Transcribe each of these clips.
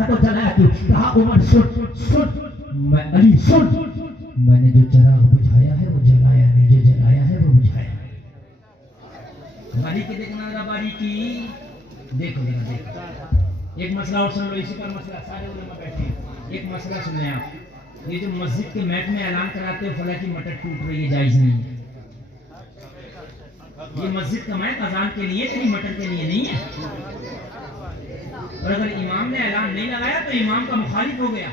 है तो जलाया क्यों? कहा उमर सुन सुन, मैं अली सुन, मैंने जो चिराग बुझाया है वो जलाया नहीं, जो जलाया है वो बुझाया। बारीकी देखना जरा, बारीकी देखो जरा, देखो। एक मसला और सुन लो, इसी पर मसला सारे उलमा बैठे। एक मसला सुने आप, ये जो मस्जिद के मैट में ऐलान कराते हो फला की मटर टूट रही है, जायज नहीं है। ये मस्जिद का मैट अजान के लिए, तेरी मटर के लिए नहीं है। और अगर इमाम ने ऐलान नहीं लगाया तो इमाम का मुखालिफ हो गया।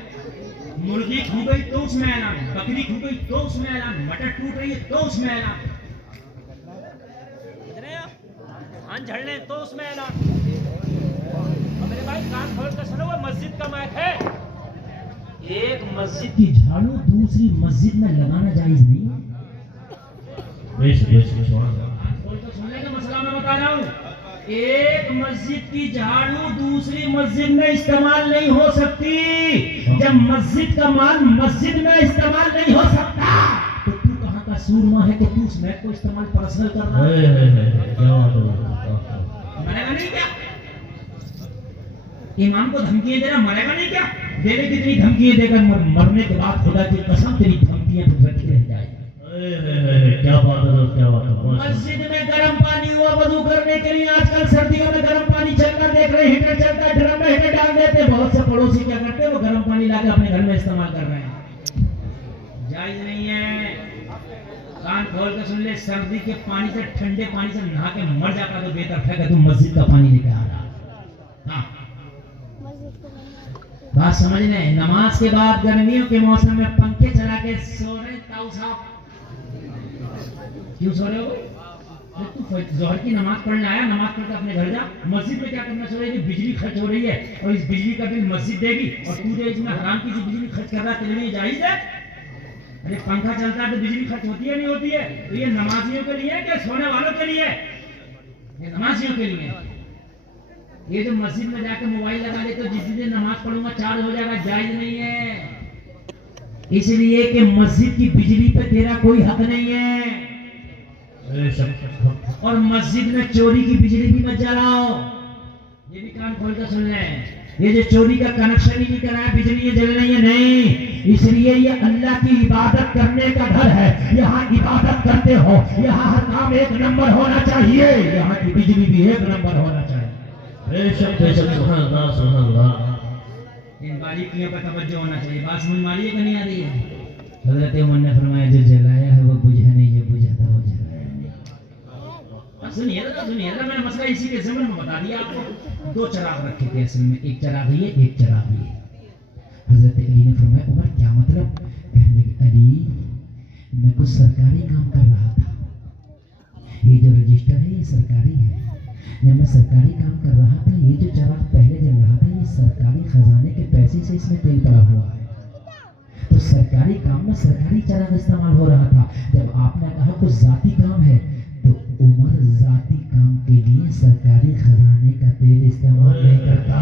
मुर्गी खू गई तो उसमें ऐलान, बकरी खू गई तो उसमें ऐलान, मटर टूट रही है तो उसमें ऐलान, झड़ने तो उसमें ऐलान। मेरे भाई कान खोल कर सुनो, वो मस्जिद का मैट है। एक मस्जिद की झाड़ू दूसरी मस्जिद में लगाना जायज नहीं है। सुनने का मसला मैं बता रहा हूँ। एक मस्जिद की झाड़ू दूसरी मस्जिद में इस्तेमाल नहीं हो सकती। जब मस्जिद का माल मस्जिद में इस्तेमाल नहीं हो सकता तो तू कहाँ का सूरमा है कि तू उस मैट को इस्तेमाल पर्सनल कर रहा है? मरेगा नहीं क्या? इमाम को धमकियां दे रहा, मरेगा नहीं क्या? देने कितनी धमकियां देकर मरने के बाद खुदा की कसम तेरी धमकियां फिर रखी रह जाएगी। क्या बात है दोस्त, क्या बात है। मस्जिद में गर्म पानी हुआ वजू करने के लिए, आजकल सर्दियों में गर्म पानी चलता देख रहे, हीटर चलता है, ड्रम में हीटर डाल देते। बहुत से पड़ोसी क्या करते हैं, वो गर्म पानी लाके अपने घर में इस्तेमाल कर रहे हैं। जायज नहीं है। कान खोल के सुन ले, सर्दी के पानी से, ठंडे पानी से नहा के मर जाता तो बेहतर है कि तुम मस्जिद का पानी लेके आ रहा। हाँ, बात समझ रहे? नमाज के बाद गर्मियों के मौसम में पंखे चला के सो रहे ताऊ साहब, क्यों सो रहे हो? तू जोहर की नमाज पढ़ने आया, नमाज पढ़ के अपने घर जा। मस्जिद में क्या करना सो रही है? बिजली खर्च हो रही है और इस बिजली का बिल मस्जिद देगी और तू जो इसमें हराम की बिजली खर्च कर रहा है, तेरे लिए जायज है? अरे पंखा चलता है तो बिजली खर्च होती है नहीं होती है? तो ये नमाजियों के लिए क्या सोने वालों के लिए? ये नमाजियों के लिए। ये जो मस्जिद में जाकर मोबाइल लगा ले तो जिस दिन नमाज पढ़ूंगा चार्ज हो जाएगा, जायज नहीं है। इसलिए कि मस्जिद की बिजली पे तेरा कोई हक नहीं है। और मस्जिद में चोरी की बिजली भी मत जलाओ। ये भी कान खोल कर सुन लें। ये जो चोरी का कनेक्शन ही नहीं कराया, बिजली जल रही है नहीं। इसलिए ये अल्लाह की इबादत करने का घर है। यहाँ इबादत करते हो, यहाँ हर काम एक नंबर होना चाहिए, यहाँ की बिजली भी एक नंबर होना चाहिए। इन बारीकियों पर तवज्जो होना चाहिए। बात समझ में आ रही है कि नहीं आ रही है? हजरत उमर ने फरमाया, जो जलाया है वो बुझा नहीं, जो बुझा था वो जलाया नहीं। सुनिए, मैंने मसला इसी के ज़मन में बता दिया आपको। दो चिराग रखे थे असल में, एक चिराग ये, एक चिराग ये। हजरत अली ने फरमाया, उमर क्या मतलब? कहने लगे, अली मैं कुछ सरकारी काम कर रहा था, ये जो रजिस्टर है ये सरकारी है। जब मैं सरकारी काम कर रहा था, ये जो चिराग पहले जल रहा था, ये सरकारी खजाने के पैसे से इसमें तेल पड़ा हुआ है, तो सरकारी काम में सरकारी चिराग इस्तेमाल हो रहा था। जब आपने कहा कुछ जाती काम है, तो उमर जाती काम के लिए सरकारी खजाने का तेल इस्तेमाल नहीं करता।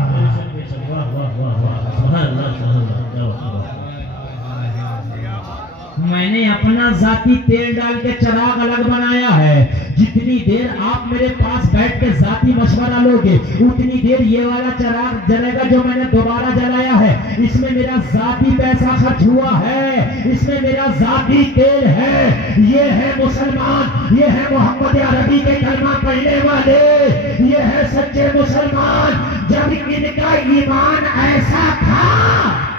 मैंने अपना जाती तेल डाल के चिराग अलग बनाया है। जितनी देर आप मेरे पास बैठ के जाती मशवरा लोगे, उतनी देर ये वाला चिराग जलेगा जो मैंने दोबारा जलाया है। इसमें मेरा जाती पैसा खर्च हुआ है, इसमें मेरा जाती तेल है। ये है मुसलमान, ये है मोहम्मद अरबी के कलमा पढ़ने वाले, ये है सच्चे मुसलमान। जब इनका ईमान ऐसा था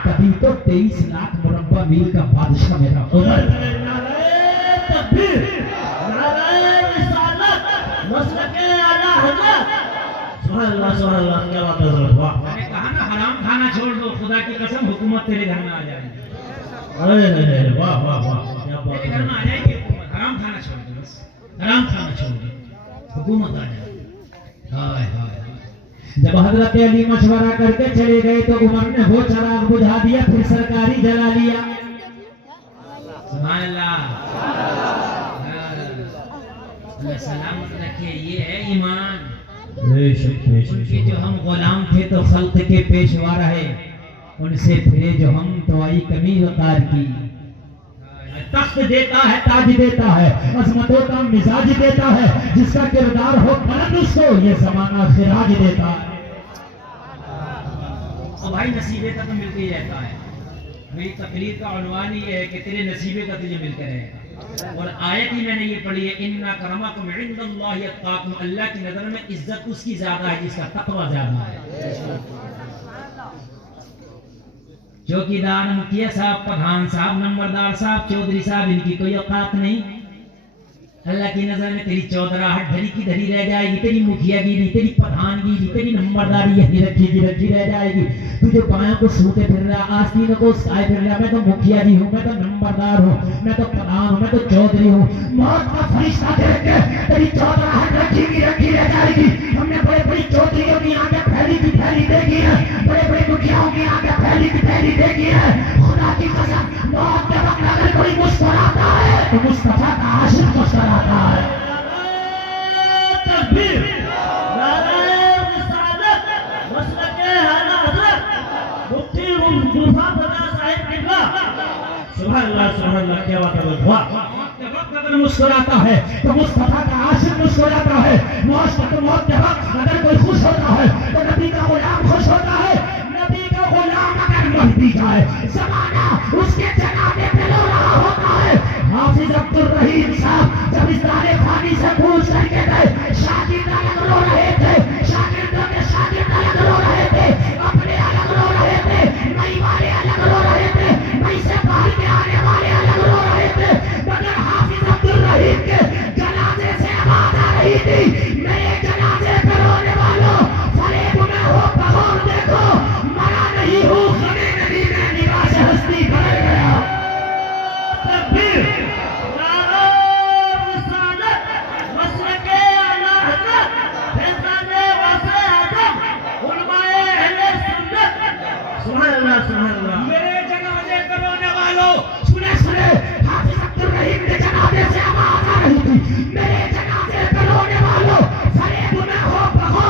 तभी तो 23 लाख मुरब्बा मील का बादशाह मेरा उमर। मैंने कहा ना हराम खाना छोड़ दो, खुदा की कसम हुकूमत तेरे घर में आ जाएगी। वाह वाह वाह, क्या बात तेरे घर में आ जाएगी हुकूमत। हराम खाना छोड़ दो, बस हराम खाना छोड़ दो, हुकूमत आ जाएगी। हाय हाय। जब हजरत अली मशवरा करके चले गए तो उमर ने वो चिराग बुझा दिया, फिर सरकारी जला लिया। सुभान अल्लाह, सलामत रखे। ये है ईमान। उनके जो हम गुलाम थे तो खल्क के पेशवा रहे, उनसे फिरे जो हम तो आई कमी वकार की। तख्त देता है, ताज देता है, अजमतों का मिजाज देता है, जिसका किरदार हो बुलंद उसको ये जमाना खिराज देता है। اور بھائی نصیبے کا تو ملتے ہی رہتا ہے. میری تقریر کا عنوان یہ ہے کہ تیرے نصیبے کا تجھے ملتے رہے گا. اور آیت ہی میں نے یہ پڑھی ہے ان اکرمکم عند اللہ اتقاکم. اللہ کی نظر میں عزت اس کی زیادہ ہے جس کا تقوی زیادہ ہے. چوکیدار مکھیا صاحب، پٹھان صاحب، نمبردار صاحب، چودھری صاحب، ان کی کوئی اوقات نہیں. اللہ کی نظر میں تیری چودراہٹ دھری کی دھری رہ جائے گی، تیری مکھیا گیری، تیری پٹھان گیری، تیری نمبرداری یہی رکھی کی رکھی رہ جائے گی. تجھے بایاں کو سوتے پھر رہا، آستینوں کو سائے پھر رہا. میں تو مکھیا جی ہوں، میں تو نمبردار ہوں، میں تو پٹھان ہوں، میں تو چودھری ہوں. موت کا فرشتہ دیکھ کے تیری چودراہٹ رکھی کی رکھی رہ جائے گی. ہم نے بڑے بڑی چودھریوں کی آنکھیں پھیلی کی پھیلی دیکھی ہے، بڑے بڑے مکھیاؤں کی آنکھیں پھیلی کی پھیلی دیکھی ہے. خدا کی قسم موت کے وقت اگر کوئی مسکراتا ہے تو مصطفیٰ کا عاشق مسکراتا ہے. تکبیر، نعرہ رسالت، مسلک اعلیٰ حضرت مفتی مصطفیٰ صاحب قبلہ. سبحان اللہ سبحان اللہ، کیا بات ہے. موت کے وقت اگر مسکراتا ہے تو مصطفیٰ کا عاشق مسکراتا ہے. موت کے وقت اگر کوئی خوش ہوتا ہے تو نبی کا غلام خوش ہوتا ہے. نبی کا غلام اگر مر بھی جائے زمانہ اس کے جنازے پہ رو رہا ہوتا ہے. حافظ عبد الرحیم صاحب جب اس دار فانی سے پوچھ کر کے گئے، شاگرد الگ رو رہے تھے، شاگردوں کے شاگرد الگ رو رہے تھے، اپنے الگ رو رہے تھے، مئی والے الگ رو رہے تھے، مئی سے باہر کے آنے والے الگ رو رہے تھے. مگر حافظ عبد الرحیم کے جنازے سے آواز آ رہی تھی، میرے جنازے پہ رونے والوں فریب میں ہو بغور دیکھو، مرا نہیں ہوں خبر نہیں میں لباس ہستی بدل گیا. تکبیر، نعرہ رسالت، مسلک اعلیٰ حضرت فیضان واسع اعظم علماء اہل سنت. سبحان اللہ سبحان اللہ.